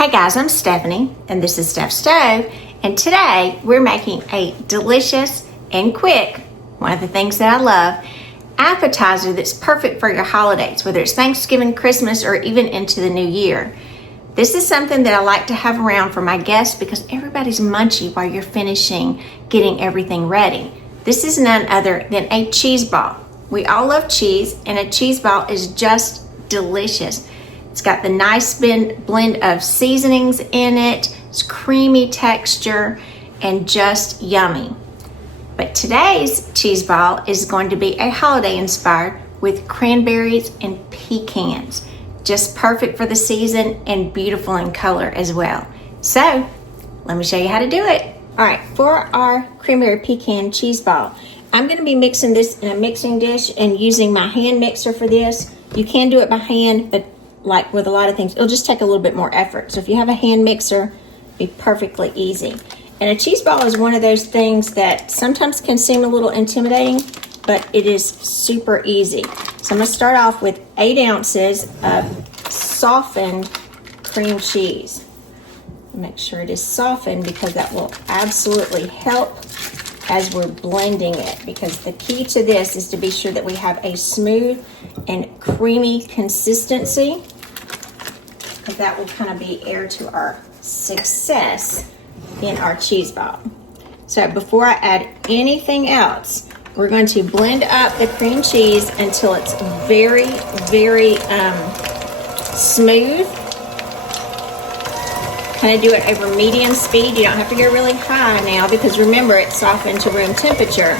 Hey guys, I'm Stephanie and this is Steph Stove, and today we're making a delicious and quick, one of the things that I love, appetizer that's perfect for your holidays, whether it's Thanksgiving, Christmas, or even into the new year. This is something that I like to have around for my guests because everybody's munchy while you're finishing getting everything ready. This is none other than a cheese ball. We all love cheese, and a cheese ball is just delicious. It's got the nice blend of seasonings in it. It's creamy texture and just yummy. But today's cheese ball is going to be a holiday inspired with cranberries and pecans. Just perfect for the season and beautiful in color as well. So let me show you how to do it. All right, for our cranberry pecan cheese ball, I'm going to be mixing this in a mixing dish and using my hand mixer for this. You can do it by hand, but like with a lot of things, it'll just take a little bit more effort. So if you have a hand mixer, it'll be perfectly easy. And a cheese ball is one of those things that sometimes can seem a little intimidating, but it is super easy. So I'm going to start off with 8 ounces of softened cream cheese. Make sure it is softened because that will absolutely help as we're blending it, because the key to this is to be sure that we have a smooth and creamy consistency, because that will kind of be heir to our success in our cheese ball. So before I add anything else, we're going to blend up the cream cheese until it's very, very smooth. Kind of do it over medium speed. You don't have to go really high now because remember it's softened to room temperature.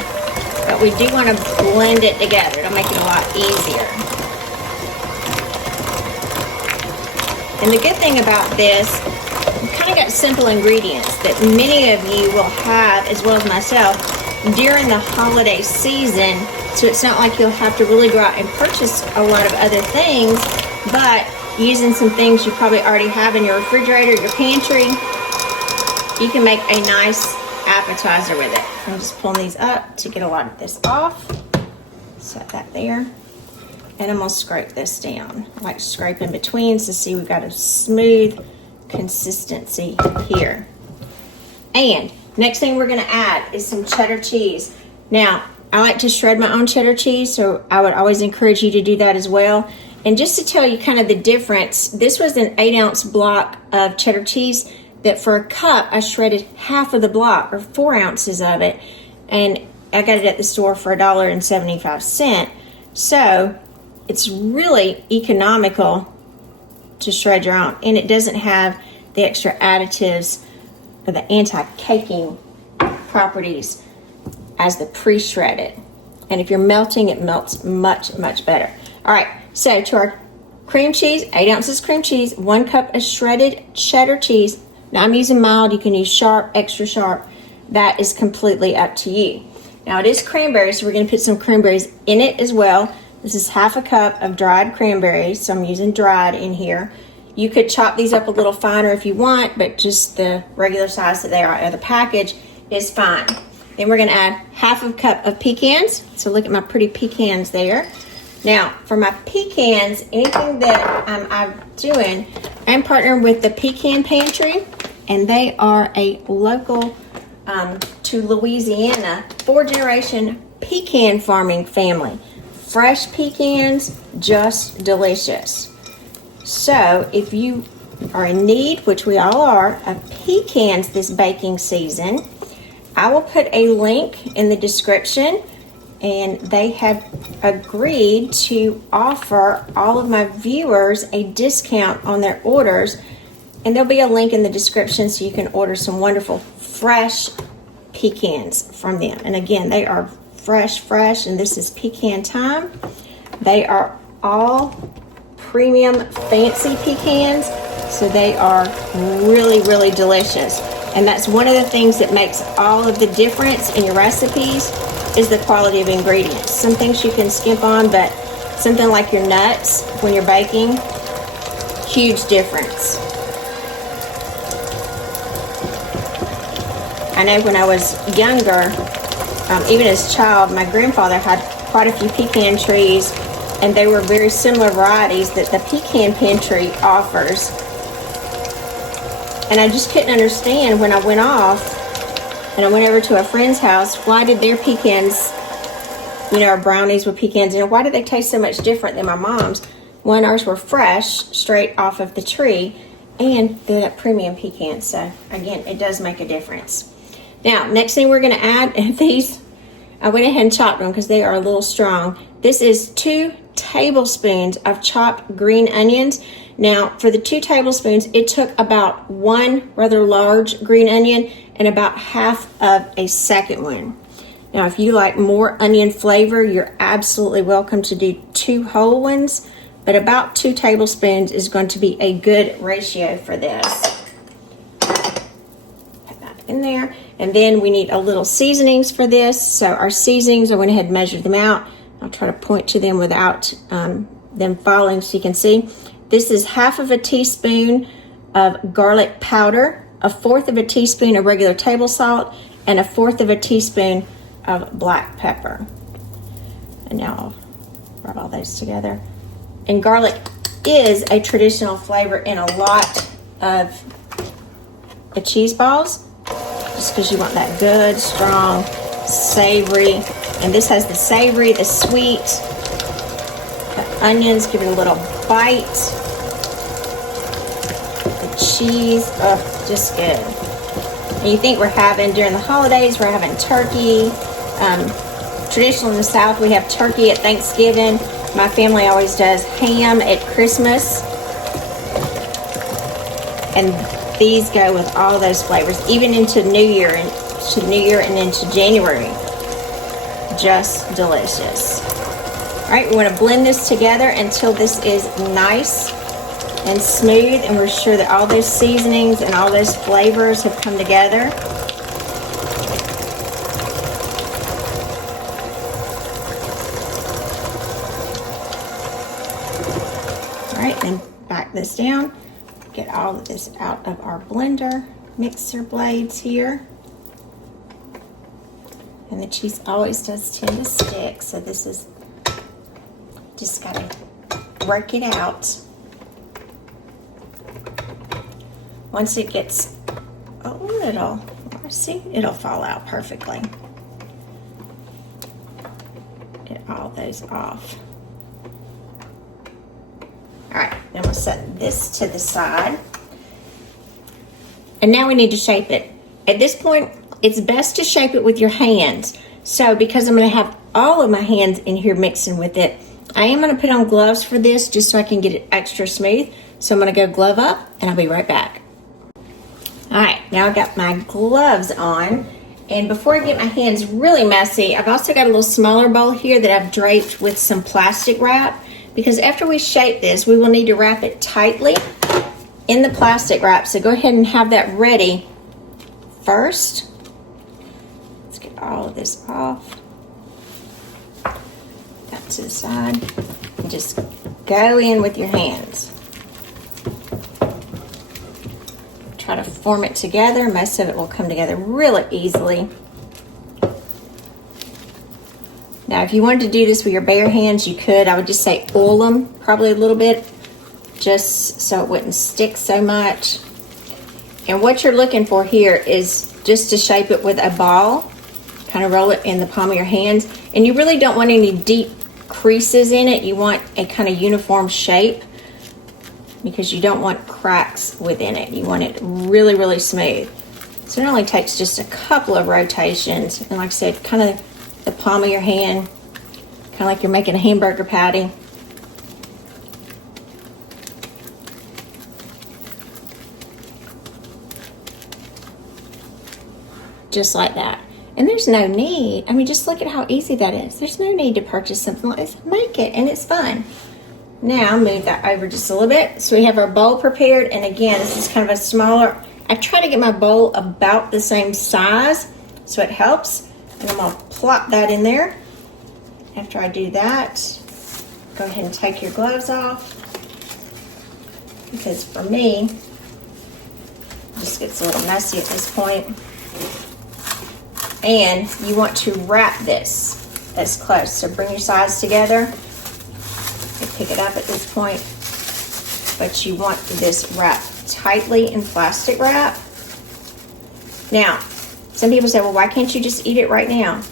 But we do want to blend it together. It'll make it a lot easier. And the good thing about this, we've kind of got simple ingredients that many of you will have, as well as myself, during the holiday season. So it's not like you'll have to really go out and purchase a lot of other things, but using some things you probably already have in your refrigerator, your pantry, you can make a nice appetizer with it. I'm just pulling these up to get a lot of this off. Set that there. And I'm going to scrape this down. I like to scrape in between to see we've got a smooth consistency here. And next thing we're going to add is some cheddar cheese. Now, I like to shred my own cheddar cheese, so I would always encourage you to do that as well. And just to tell you kind of the difference, this was an 8-ounce block of cheddar cheese that for a cup, I shredded half of the block, or 4 ounces of it. And I got it at the store for $1.75. So it's really economical to shred your own. And it doesn't have the extra additives or the anti-caking properties as the pre-shredded. And if you're melting, it melts much, much better. All right. So to our cream cheese, 8 ounces cream cheese, 1 cup of shredded cheddar cheese. Now I'm using mild, you can use sharp, extra sharp. That is completely up to you. Now it is cranberries, so we're gonna put some cranberries in it as well. This is half a cup of dried cranberries, so I'm using dried in here. You could chop these up a little finer if you want, but just the regular size that they are out of the package is fine. Then we're gonna add half a cup of pecans. So look at my pretty pecans there. Now, for my pecans, anything that I'm doing, I'm partnering with the Pecan Pantry, and they are a local to Louisiana 4-generation pecan farming family. Fresh pecans, just delicious. So, if you are in need, which we all are, of pecans this baking season, I will put a link in the description. And they have agreed to offer all of my viewers a discount on their orders. And there'll be a link in the description so you can order some wonderful fresh pecans from them. And again, they are fresh, and this is pecan time. They are all premium fancy pecans, so they are really, really delicious. And that's one of the things that makes all of the difference in your recipes is the quality of ingredients. Some things you can skimp on, but something like your nuts when you're baking, huge difference. I know when I was younger, even as a child, my grandfather had quite a few pecan trees, and they were very similar varieties that the Pecan Pantry offers. And I just couldn't understand when I went off and I went over to a friend's house, why did their pecans, our brownies with pecans, why did they taste so much different than my mom's? One, ours were fresh, straight off of the tree, and the premium pecans. So again, it does make a difference. Now, next thing we're going to add, and these, I went ahead and chopped them because they are a little strong. This is 2 tablespoons of chopped green onions. Now, for the 2 tablespoons, it took about 1 rather large green onion and about half of a second one. Now, if you like more onion flavor, you're absolutely welcome to do 2 whole ones, but about 2 tablespoons is going to be a good ratio for this. Put that in there. And then we need a little seasonings for this. So our seasonings, I went ahead and measured them out. I'll try to point to them without them falling so you can see. This is half of a teaspoon of garlic powder, 1/4 of a teaspoon of regular table salt, and 1/4 of a teaspoon of black pepper. And now I'll rub all those together. And garlic is a traditional flavor in a lot of the cheese balls, just because you want that good, strong, savory. And this has the savory, the sweet, the onions, give it a little bite. The cheese, oh, just good. And you think we're having, during the holidays, we're having turkey. Traditionally in the South, we have turkey at Thanksgiving. My family always does ham at Christmas. And these go with all those flavors, even into New Year and into January. Just delicious. All right, we want to blend this together until this is nice and smooth, and we're sure that all those seasonings and all those flavors have come together. All right, then back this down. Get all of this out of our blender mixer blades here. And the cheese always does tend to stick, so this is just gotta work it out. Once it gets a little, see, it'll fall out perfectly. Get all those off. All right, then we'll set this to the side. And now we need to shape it. At this point, it's best to shape it with your hands. So because I'm going to have all of my hands in here mixing with it, I am going to put on gloves for this just so I can get it extra smooth. So I'm going to go glove up and I'll be right back. All right, now I've got my gloves on. And before I get my hands really messy, I've also got a little smaller bowl here that I've draped with some plastic wrap, because after we shape this, we will need to wrap it tightly in the plastic wrap. So go ahead and have that ready first. Let's get all of this off. That to the side. And just go in with your hands. Try to form it together. Most of it will come together really easily. Now, if you wanted to do this with your bare hands, you could. I would just say oil them probably a little bit, just so it wouldn't stick so much. And what you're looking for here is just to shape it with a ball. Kind of roll it in the palm of your hands. And you really don't want any deep creases in it. You want a kind of uniform shape, because you don't want cracks within it. You want it really, really smooth. So it only takes just a couple of rotations. And like I said, kind of the palm of your hand, kind of like you're making a hamburger patty. Just like that. And there's no need, I mean, just look at how easy that is. There's no need to purchase something like this. Make it, and it's fun. Now, move that over just a little bit. So we have our bowl prepared, and again, this is kind of a smaller, I try to get my bowl about the same size, so it helps. And I'm gonna plop that in there. After I do that, go ahead and take your gloves off, because for me, it just gets a little messy at this point. And you want to wrap this as close. So bring your sides together and pick it up at this point. but you want this wrapped tightly in plastic wrap. Now, some people say, well, why can't you just eat it right now?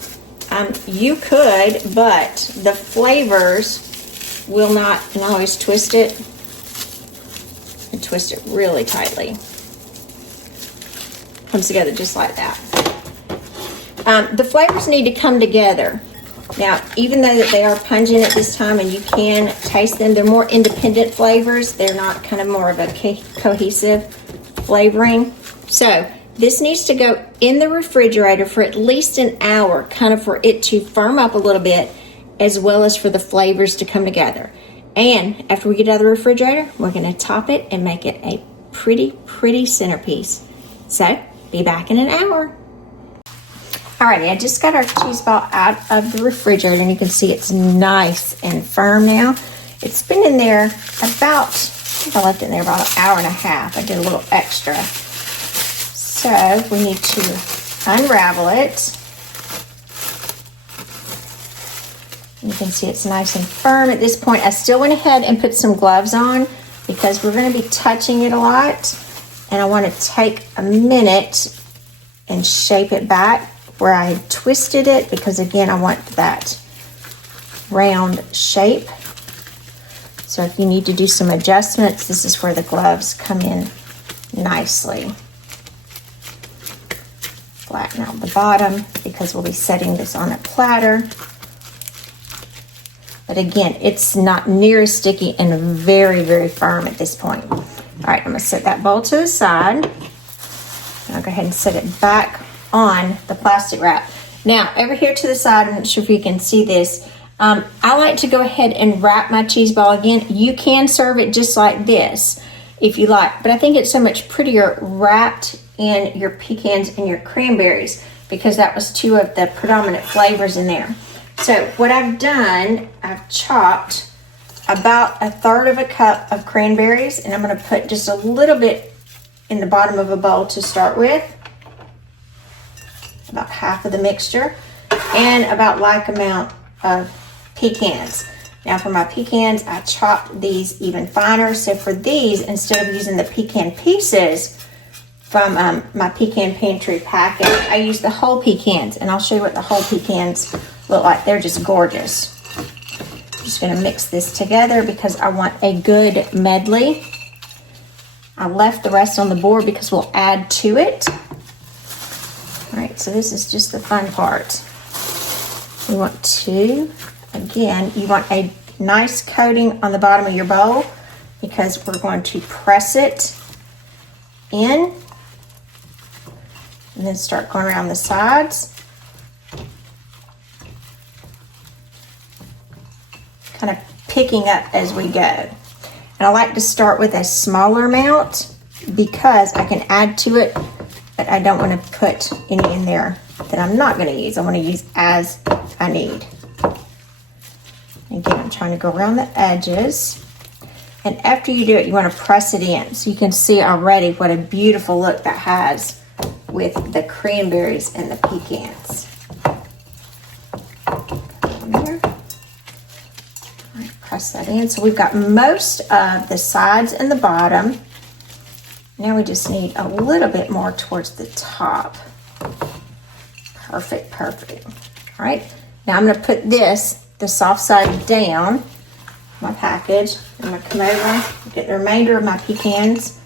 You could, but the flavors will not, and I always twist it and twist it really tightly. Comes together just like that. The flavors need to come together. Now, even though that they are pungent at this time and you can taste them, they're more independent flavors. They're not kind of more of a cohesive flavoring. So this needs to go in the refrigerator for at least an hour, kind of for it to firm up a little bit, as well as for the flavors to come together. And after we get out of the refrigerator, we're going to top it and make it a pretty centerpiece. So be back in an hour. Alrighty, I just got our cheese ball out of the refrigerator, and you can see it's nice and firm now. It's been in there about, I think I left it in there about an hour and a half. I did a little extra. So we need to unravel it. You can see it's nice and firm at this point. I still went ahead and put some gloves on because we're going to be touching it a lot. And I want to take a minute and shape it back where I had twisted it, because again, I want that round shape. So if you need to do some adjustments, this is where the gloves come in nicely. Flatten out the bottom because we'll be setting this on a platter. But again, it's not near as sticky and very firm at this point. All right, I'm gonna set that bowl to the side. And I'll go ahead and set it back on the plastic wrap. Now, over here to the side, I'm not sure if you can see this. I like to go ahead and wrap my cheese ball again. You can serve it just like this if you like, but I think it's so much prettier wrapped in your pecans and your cranberries, because that was two of the predominant flavors in there. So what I've done, I've chopped about 1/3 cup of cranberries, and I'm going to put just a little bit in the bottom of a bowl to start with. About half of the mixture, and about like amount of pecans. Now for my pecans, I chopped these even finer. So for these, instead of using the pecan pieces from my pecan pantry packet, I use the whole pecans, and I'll show you what the whole pecans look like. They're just gorgeous. I'm just going to mix this together because I want a good medley. I left the rest on the board because we'll add to it. All right, so this is just the fun part. We want to, again, you want a nice coating on the bottom of your bowl because we're going to press it in and then start going around the sides. Kind of picking up as we go. And I like to start with a smaller amount because I can add to it, but I don't want to put any in there that I'm not going to use. I want to use as I need. Again, I'm trying to go around the edges. And after you do it, you want to press it in. So you can see already what a beautiful look that has with the cranberries and the pecans. Press that in. So we've got most of the sides and the bottom. Now we just need a little bit more towards the top. Perfect. All right. Now I'm going to put this, the soft side down, my package. I'm going to come over, get the remainder of my pecans.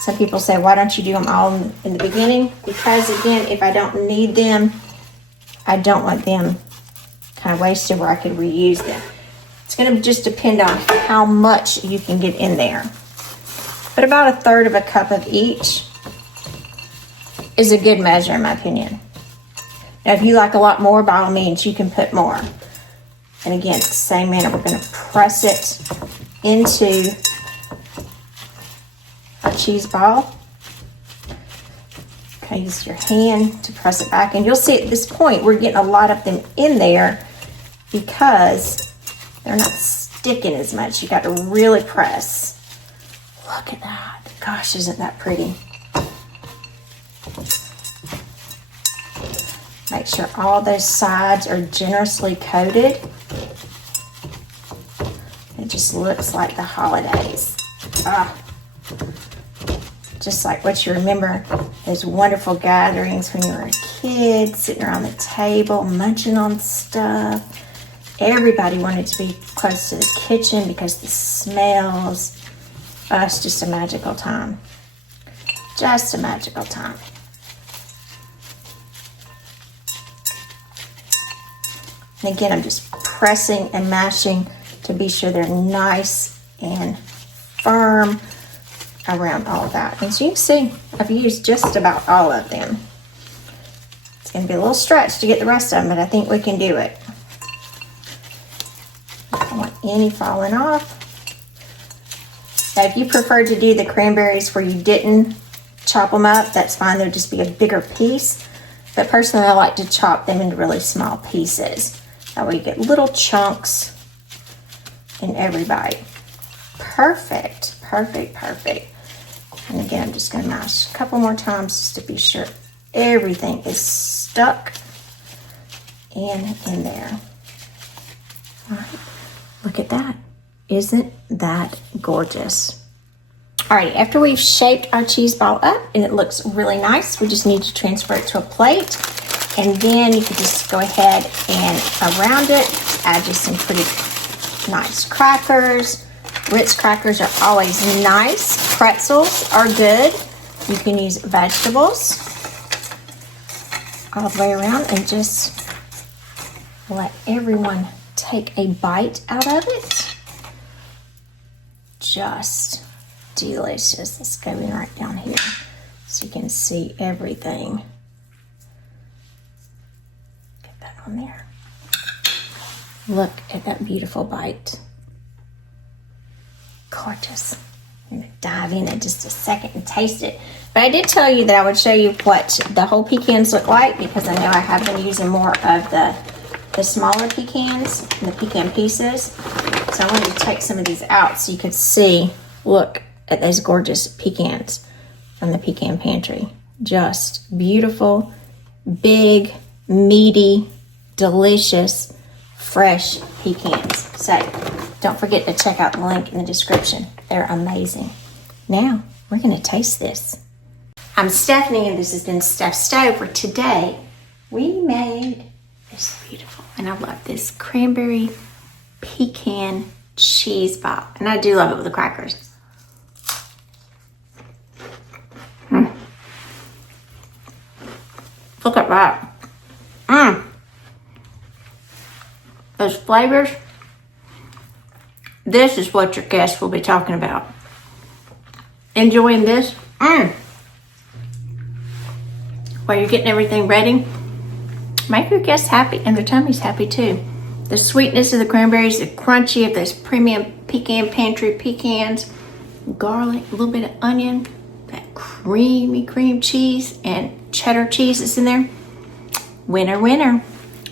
Some people say, why don't you do them all in the beginning? Because again, if I don't need them, I don't want them kind of wasted where I could reuse them. It's going to just depend on how much you can get in there. But about 1/3 cup of each is a good measure in my opinion. Now if you like a lot more, by all means, you can put more. And again, same manner, we're going to press it into our cheese ball. Okay, use your hand to press it back. And you'll see at this point, we're getting a lot of them in there because they're not sticking as much. You got to really press. Look at that. Gosh, isn't that pretty? Make sure all those sides are generously coated. It just looks like the holidays. Just like what you remember, those wonderful gatherings when you were a kid, sitting around the table, munching on stuff. Everybody wanted to be close to the kitchen because the smells. It's just a magical time. Just a magical time. And again, I'm just pressing and mashing to be sure they're nice and firm around all of that. And so you can see, I've used just about all of them. It's going to be a little stretch to get the rest of them, but I think we can do it. I don't want any falling off. Now, if you prefer to do the cranberries where you didn't chop them up, that's fine. They'll just be a bigger piece. But personally, I like to chop them into really small pieces. That way you get little chunks in every bite. Perfect, perfect, perfect. And again, I'm just going to mash a couple more times just to be sure everything is stuck and in there. All right, look at that. Isn't that gorgeous? All right, after we've shaped our cheese ball up and it looks really nice, we just need to transfer it to a plate. And then you can just go ahead and around it, add just some pretty nice crackers. Ritz crackers are always nice. Pretzels are good. You can use vegetables all the way around and just let everyone take a bite out of it. Just delicious. Let's go in right down here so you can see everything. Get that on there. Look at that beautiful bite. Gorgeous. I'm going to dive in just a second and taste it. But I did tell you that I would show you what the whole pecans look like because I know I have been using more of the smaller pecans and the pecan pieces. So I wanted to take some of these out so you could see, look at those gorgeous pecans from the pecan pantry. Just beautiful, big, meaty, delicious, fresh pecans. So don't forget to check out the link in the description. They're amazing. Now we're going to taste this. I'm Stephanie and this has been Steph's Stove, where today we made this beautiful, and I love this cranberry pecan cheese ball. And I do love it with the crackers. Look at that. Those flavors. This is what your guests will be talking about. Enjoying this. While you're getting everything ready, make your guests happy and their tummies happy too. The sweetness of the cranberries, the crunchy of those premium pecan pantry pecans, garlic, a little bit of onion, that creamy cream cheese and cheddar cheese that's in there. Winner, winner.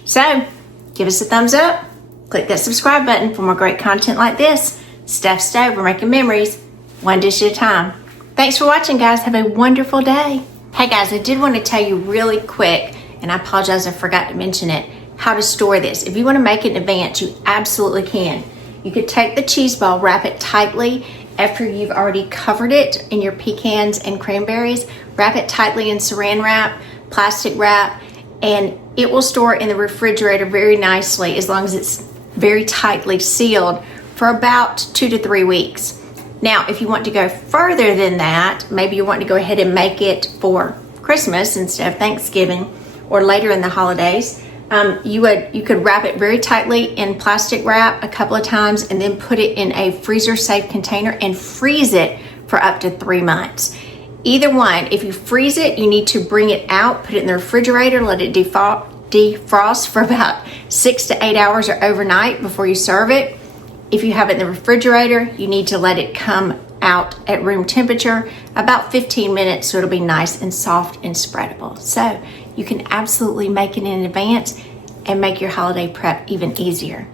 So, give us a thumbs up. Click that subscribe button for more great content like this. Steph's Stove, we're making memories, one dish at a time. Thanks for watching, guys. Have a wonderful day. Hey, guys, I did want to tell you really quick, and I apologize I forgot to mention it, how to store this. If you want to make it in advance, you absolutely can. You could take the cheese ball, wrap it tightly after you've already covered it in your pecans and cranberries. Wrap it tightly in saran wrap, plastic wrap, and it will store in the refrigerator very nicely as long as it's very tightly sealed for about 2 to 3 weeks. Now, if you want to go further than that, maybe you want to go ahead and make it for Christmas instead of Thanksgiving or later in the holidays, you could wrap it very tightly in plastic wrap a couple of times and then put it in a freezer safe container and freeze it for up to 3 months. Either one, if you freeze it, you need to bring it out, put it in the refrigerator, let it defrost for about 6 to 8 hours or overnight before you serve it. If you have it in the refrigerator, you need to let it come out at room temperature about 15 minutes so it'll be nice and soft and spreadable. So you can absolutely make it in advance and make your holiday prep even easier.